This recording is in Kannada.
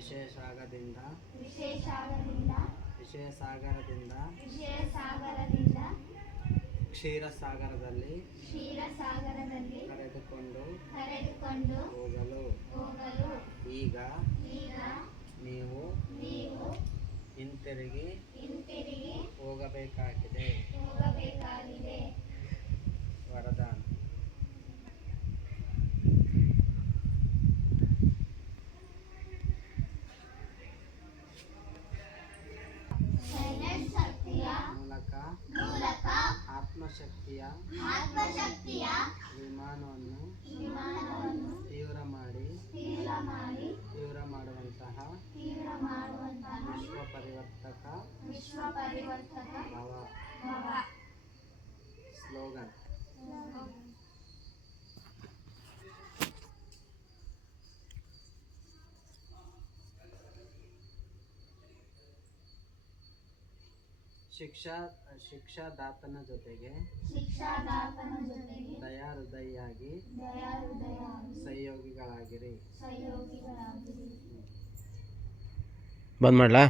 ವಿಷಯಸಾಗರದಿಂದ ಕ್ಷೀರಸಾಗರದಲ್ಲಿ ಕರೆದುಕೊಂಡು ಹೋಗಲು ಈಗ ನೀವು ಹಿಂತಿರುಗಿ ಹೋಗಬೇಕಾಗಿದೆ. ವರದಾನ. ಮೂಲಕ ಆತ್ಮಶಕ್ತಿಯ ವಿಮಾನವನ್ನು ತೀವ್ರ ಮಾಡುವಂತಹ ವಿಶ್ವ ಪರಿವರ್ತಕ ಭವ. ಸ್ಲೋಗನ್. ಶಿಕ್ಷಾದಾತನ ಜೊತೆಗೆ ದಯಾಹೃದಯಿಯಾಗಿ ಸಹಯೋಗಿಗಳಾಗಿರಿ. ಬಂದ್ ಮಾಡ್ಲಾ?